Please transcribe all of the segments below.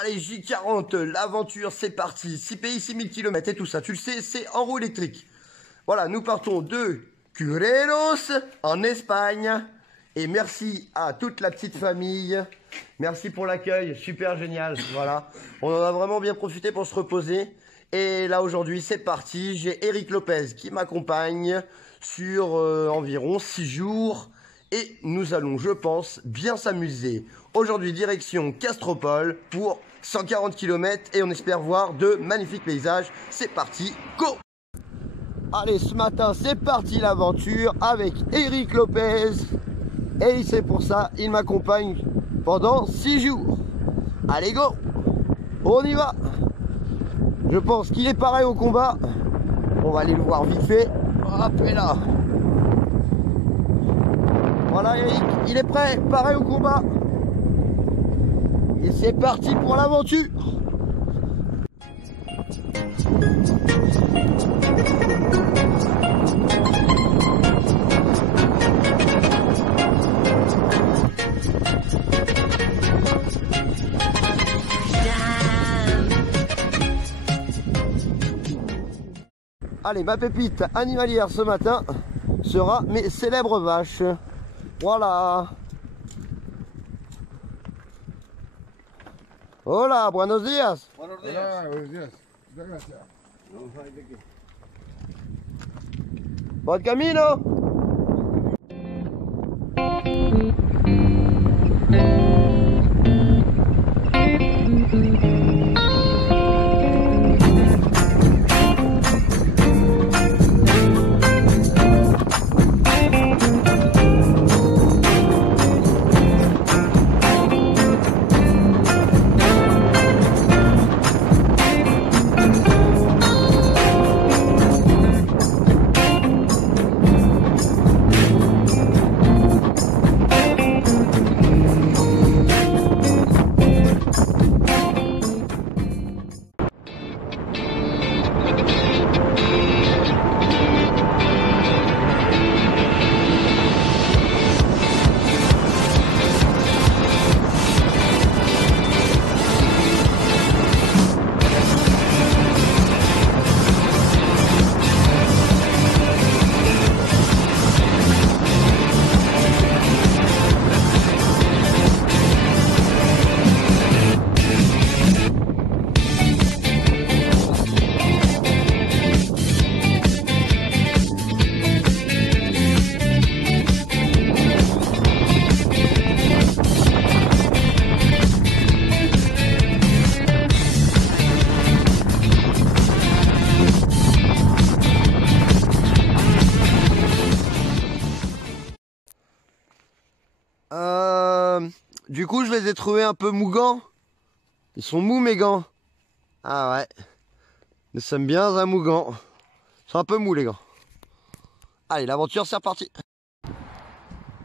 Allez, J40, l'aventure, c'est parti. 6 pays, 6000 km et tout ça, tu le sais, c'est en roue électrique. Voilà, nous partons de Cureros, en Espagne. Et merci à toute la petite famille. Merci pour l'accueil, super génial. Voilà, on en a vraiment bien profité pour se reposer. Et là, aujourd'hui, c'est parti. J'ai Eric Lopez qui m'accompagne sur environ 6 jours. Et nous allons, je pense, bien s'amuser. Aujourd'hui, direction Castropol pour 140 km et on espère voir de magnifiques paysages. C'est parti, go! Allez, ce matin, c'est parti l'aventure avec Eric Lopez. Et c'est pour ça, il m'accompagne pendant 6 jours. Allez, go! On y va! Je pense qu'il est pareil au combat. On va aller le voir vite fait. Hop, et là. Voilà Eric, il est prêt, pareil au combat. Et c'est parti pour l'aventure. Allez, ma pépite animalière ce matin sera mes célèbres vaches. Voilà. Hola, buenos días. Buenos días. Hola, buenos días. Gracias. Buen camino. Du coup, je les ai trouvés un peu mougants. Ils sont mous, mes gants. Ah ouais. Nous sommes bien un mougan. Ils sont un peu mous, les gants. Allez, l'aventure, c'est reparti.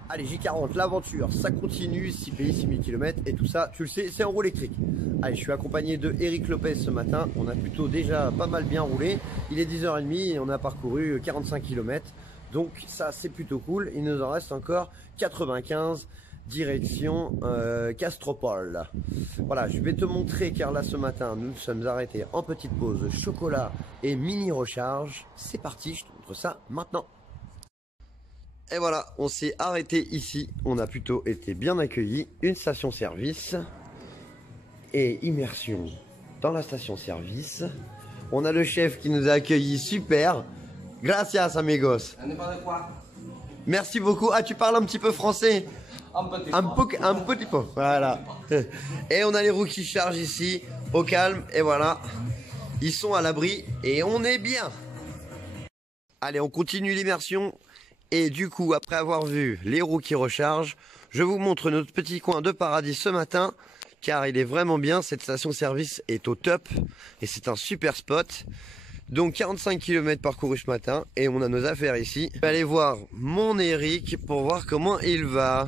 Allez, J40, l'aventure, ça continue. 6 pays, 6000 km et tout ça, tu le sais, c'est en roue électrique. Allez, je suis accompagné de Eric Lopez ce matin. On a plutôt déjà pas mal bien roulé. Il est 10h30 et on a parcouru 45 km. Donc ça, c'est plutôt cool. Il nous en reste encore 95. Direction Castropol. Voilà, je vais te montrer car là ce matin nous sommes arrêtés en petite pause chocolat et mini recharge. C'est parti, je te montre ça maintenant. Et voilà, on s'est arrêté ici. On a plutôt été bien accueillis. Une station service et immersion dans la station service. On a le chef qui nous a accueillis super. Gracias amigos. Merci beaucoup. Ah, tu parles un petit peu français? Un petit peu, voilà. Et on a les roues qui chargent ici, au calme, et voilà. Ils sont à l'abri et on est bien. Allez, on continue l'immersion. Et du coup, après avoir vu les roues qui rechargent, je vous montre notre petit coin de paradis ce matin. Car il est vraiment bien, cette station-service est au top. Et c'est un super spot. Donc 45 km parcourus ce matin et on a nos affaires ici. Je vais aller voir mon Eric pour voir comment il va.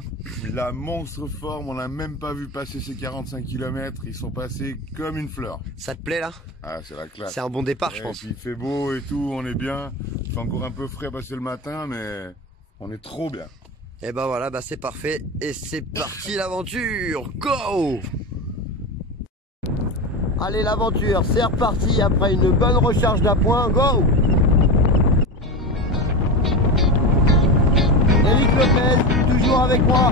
La monstre forme, on l'a même pas vu passer ces 45 km, ils sont passés comme une fleur. Ça te plaît là? Ah, c'est la classe. C'est un bon départ, je pense. Puis il fait beau et tout, on est bien. Il fait encore un peu frais passer le matin, mais on est trop bien. Et ben voilà, bah c'est parfait. Et c'est parti l'aventure. Go! Allez, l'aventure, c'est reparti après une bonne recharge d'appoint. Go! Eric Lopez, toujours avec moi.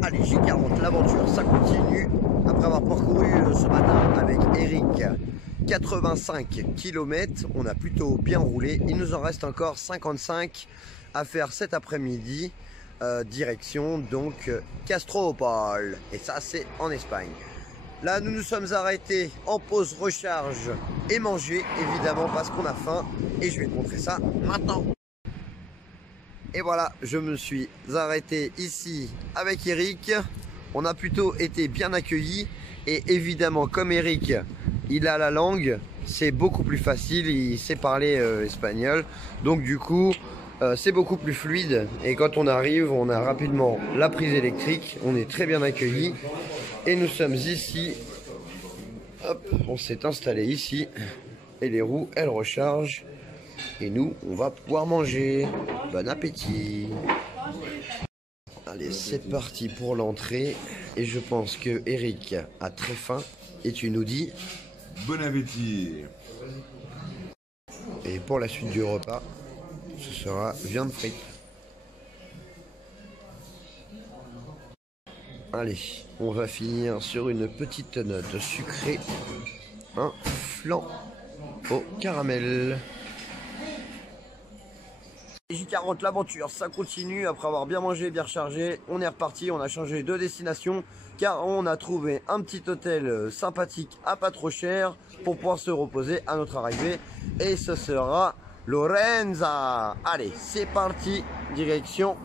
Allez, J40, l'aventure, ça continue. Après avoir parcouru ce matin avec Eric 85 km, on a plutôt bien roulé. Il nous en reste encore 55 à faire cet après-midi. Direction donc Castropol. Et ça, c'est en Espagne. Là, nous nous sommes arrêtés en pause recharge et manger, évidemment, parce qu'on a faim. Et je vais te montrer ça maintenant. Et voilà, je me suis arrêté ici avec Eric. On a plutôt été bien accueillis. Et évidemment, comme Eric, il a la langue, c'est beaucoup plus facile. Il sait parler espagnol. Donc du coup, c'est beaucoup plus fluide. Et quand on arrive, on a rapidement la prise électrique. On est très bien accueillis. Et nous sommes ici. Hop, on s'est installé ici. Et les roues, elles rechargent. Et nous, on va pouvoir manger. Bon appétit. Allez, c'est parti pour l'entrée. Et je pense que Eric a très faim. Et tu nous dis... Bon appétit. Et pour la suite du repas, ce sera viande frite. Allez, on va finir sur une petite note sucrée. Un flan au caramel. J40 l'aventure, ça continue. Après avoir bien mangé, bien rechargé, on est reparti. On a changé de destination car on a trouvé un petit hôtel sympathique à pas trop cher pour pouvoir se reposer à notre arrivée. Et ce sera Lorenza. Allez, c'est parti, direction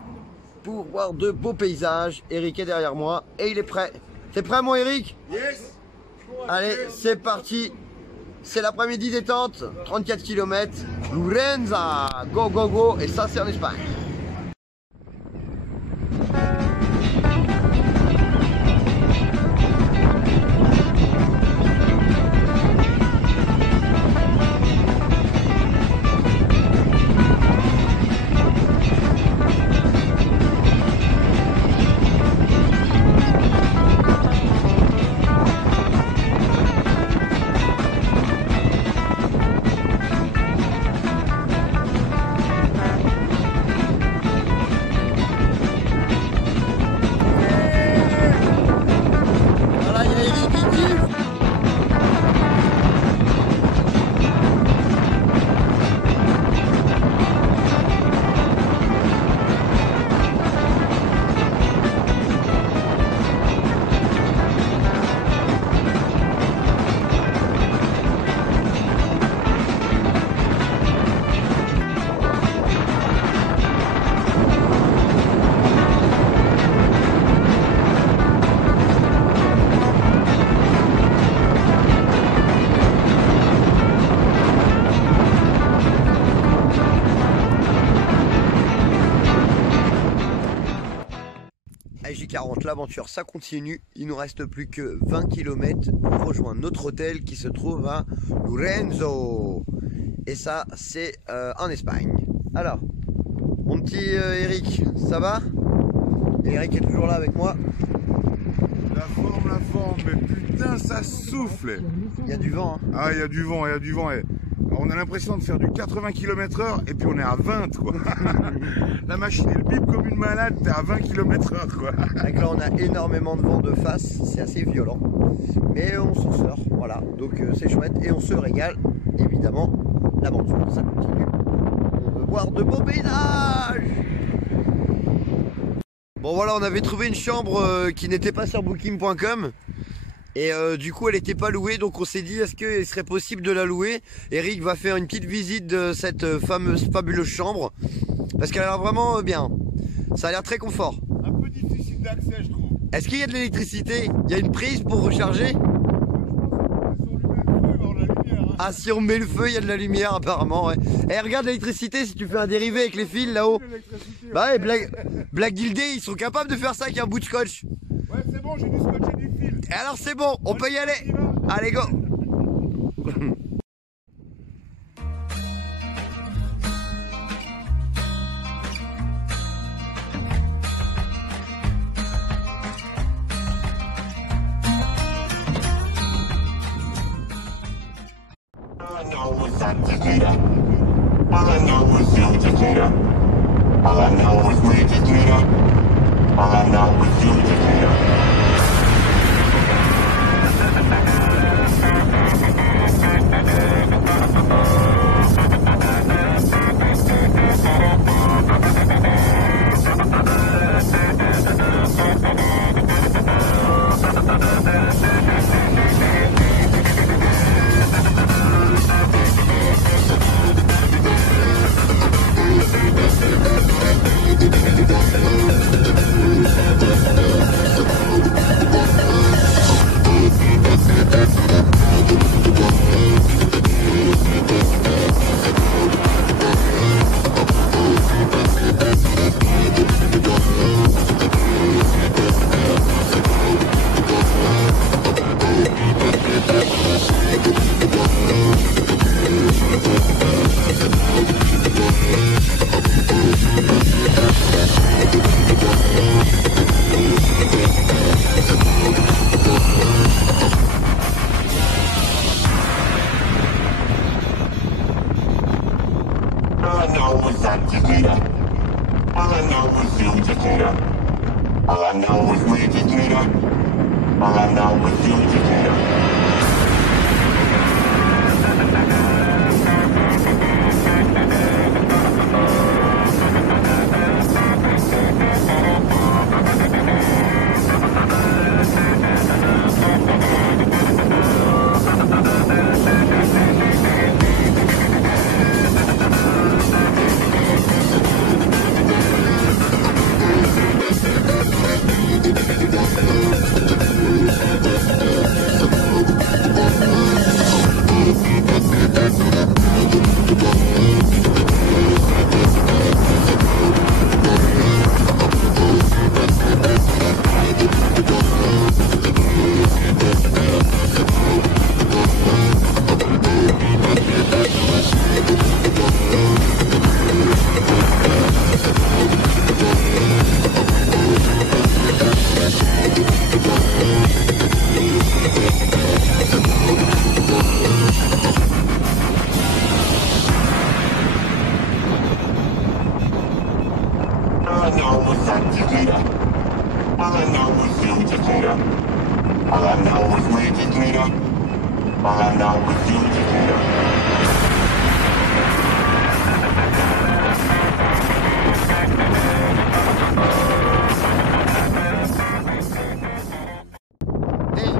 pour voir de beaux paysages. Eric est derrière moi et il est prêt. T'es prêt, mon Eric? Yes. Allez, c'est parti. C'est l'après-midi détente, 34 km, Lorenza, go go go, et ça c'est en Espagne. contre l'aventure ça continue, il nous reste plus que 20 km pour rejoindre notre hôtel qui se trouve à Lorenzo. Et ça c'est en Espagne. Alors, mon petit Eric, ça va? Eric est toujours là avec moi. La forme, mais putain ça souffle. Il y a du vent hein. Ah il y a du vent, et on a l'impression de faire du 80 km/h et puis on est à 20 quoi. La machine elle bip comme une malade, t'es à 20 km/h quoi. Donc là on a énormément de vent de face, c'est assez violent. Mais on s'en sort, voilà. Donc c'est chouette et on se régale, évidemment. L'aventure, ça continue. On veut voir de beaux paysages. Bon voilà, on avait trouvé une chambre qui n'était pas sur booking.com. Et du coup elle n'était pas louée, donc on s'est dit est-ce qu'il serait possible de la louer. Eric va faire une petite visite de cette fabuleuse chambre, parce qu'elle a l'air vraiment bien. Ça a l'air très confort. Un peu difficile d'accès je trouve. Est-ce qu'il y a de l'électricité? Il y a une prise pour recharger? Ah, si on met le feu, il y a de la lumière apparemment, ouais. Et regarde l'électricité si tu fais un dérivé avec les fils là-haut. Bah ouais, Black Guildé, ils sont capables de faire ça avec un bout de scotch. Ouais c'est bon, j'ai du scotch et du fil. Et alors c'est bon, on peut y aller. Allez go. All I know is you, Takeda. All I know is me, Takeda. All I know is you, Takeda.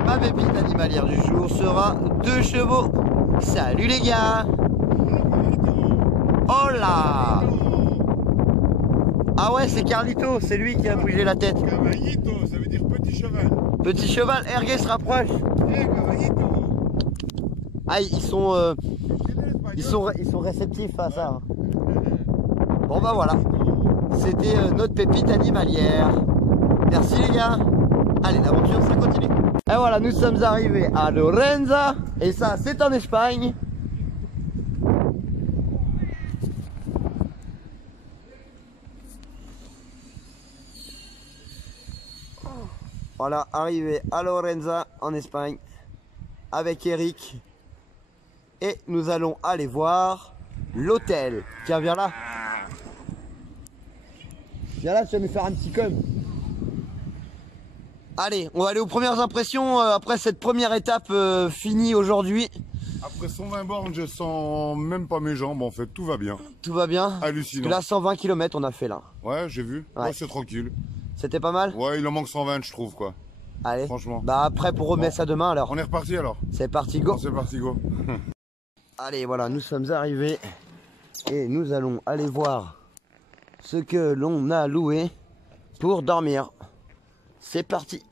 Ma pépite animalière du jour sera 2 chevaux. Salut les gars. Oh là. Ah ouais, c'est Carlito, c'est lui qui a bougé la tête. Caballito, ça veut dire petit cheval. Petit cheval, Ergué se rapproche. Caballito. Ah, ils sont réceptifs à ça. Bon bah voilà, c'était notre pépite animalière. Merci les gars. Allez, l'aventure, ça continue. Et voilà, nous sommes arrivés à Lorenza. Et ça, c'est en Espagne. Voilà, arrivé à Lorenza, en Espagne, avec Eric. Et nous allons aller voir l'hôtel. Tiens, viens là. Viens là, tu vas nous faire un petit com. Allez, on va aller aux premières impressions après cette première étape finie aujourd'hui. Après 120 bornes, je sens même pas mes jambes en fait, tout va bien. Tout va bien. Hallucinant. Là, 120 km on a fait là. Ouais, j'ai vu. Ouais. Ouais, c'est tranquille. C'était pas mal? Ouais, il en manque 120, je trouve quoi. Allez. Franchement. Bah après, pour remettre ça demain alors. On est reparti alors. C'est parti, go. Bon, c'est parti, go. Allez, voilà, nous sommes arrivés. Et nous allons aller voir ce que l'on a loué pour dormir. C'est parti.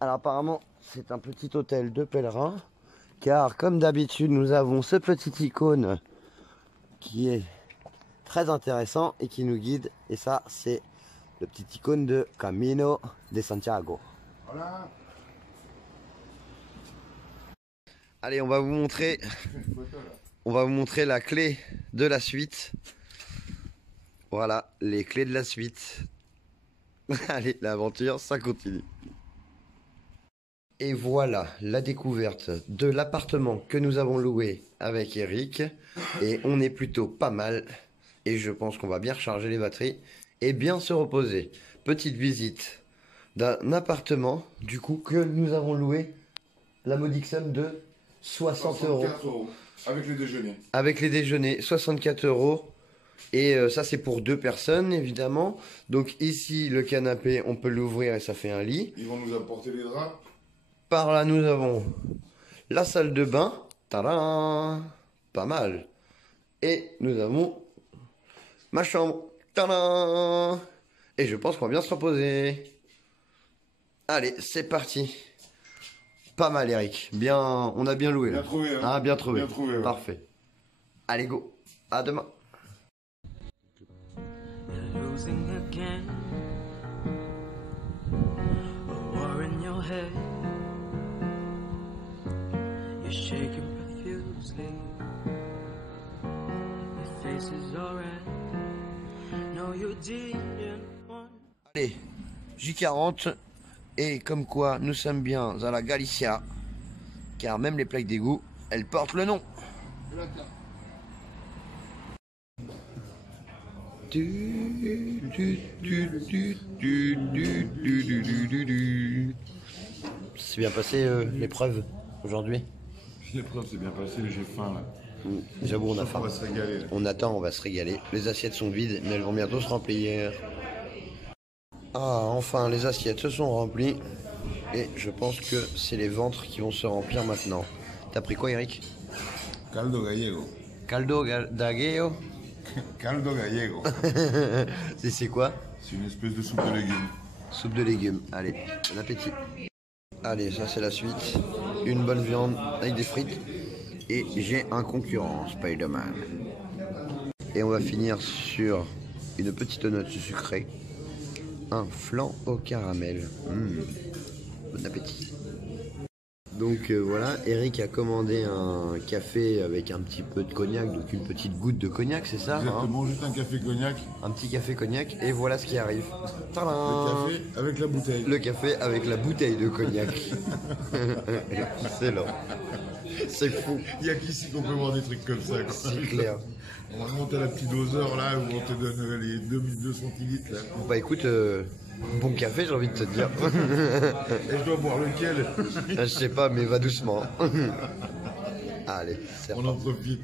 Alors apparemment c'est un petit hôtel de pèlerins, car comme d'habitude nous avons ce petit icône qui est très intéressant et qui nous guide, et ça c'est le petit icône de Camino de Santiago. Voilà. Allez, on va vous montrer la clé de la suite. Voilà, les clés de la suite. Allez, l'aventure, ça continue. Et voilà la découverte de l'appartement que nous avons loué avec Eric. Et on est plutôt pas mal. Et je pense qu'on va bien recharger les batteries et bien se reposer. Petite visite d'un appartement, du coup, que nous avons loué la modique somme de 60 euros. Avec les déjeuners. Avec les déjeuners, 64 euros. Et ça c'est pour 2 personnes évidemment. Donc ici le canapé on peut l'ouvrir et ça fait un lit. Ils vont nous apporter les draps. Par là nous avons la salle de bain. Tadam, pas mal. Et nous avons ma chambre. Tadam. Et je pense qu'on va bien se reposer. Allez, c'est parti. Pas mal Eric. Bien, on a bien loué là. Bien trouvé, hein. Ah, bien trouvé. Bien trouvé, ouais. Parfait. Allez go. À demain. Losing again, a war in your head. You're shaking profusely. Your face is alright. No, you didn't want. Allez, J40. Et comme quoi nous sommes bien à la Galicia. Car même les plaques d'égout, elles portent le nom. C'est bien passé l'épreuve aujourd'hui? L'épreuve s'est bien passée, mais j'ai faim là. J'avoue, on a faim. On va se régaler. Là. On attend, on va se régaler. Les assiettes sont vides, mais elles vont bientôt se remplir. Ah, enfin, les assiettes se sont remplies. Et je pense que c'est les ventres qui vont se remplir maintenant. T'as pris quoi, Eric? Caldo gallego. Caldo gallego. Caldo gallego. C'est quoi? C'est une espèce de soupe de légumes. Soupe de légumes. Allez, bon appétit. Allez, ça c'est la suite. Une bonne viande avec des frites. Et j'ai un concurrent, Spider-Man. Et on va finir sur une petite note sucrée. Un flan au caramel. Bon appétit. Donc voilà, Eric a commandé un café avec un petit peu de cognac, donc une petite goutte de cognac, c'est ça? Exactement, juste un café cognac. Un petit café cognac, et voilà ce qui arrive. Tadam! Le café avec la bouteille. Le café avec la bouteille de cognac. Excellent. C'est fou. Il y a qu'ici qu'on peut voir des trucs comme ça. Quoi. C'est clair. Normalement, t'as la petite doseur là où on te donne les 2 centilitres là. Bah écoute, bon café j'ai envie de te dire. Et je dois boire lequel? Je sais pas, mais va doucement. Allez, c'est On en profite.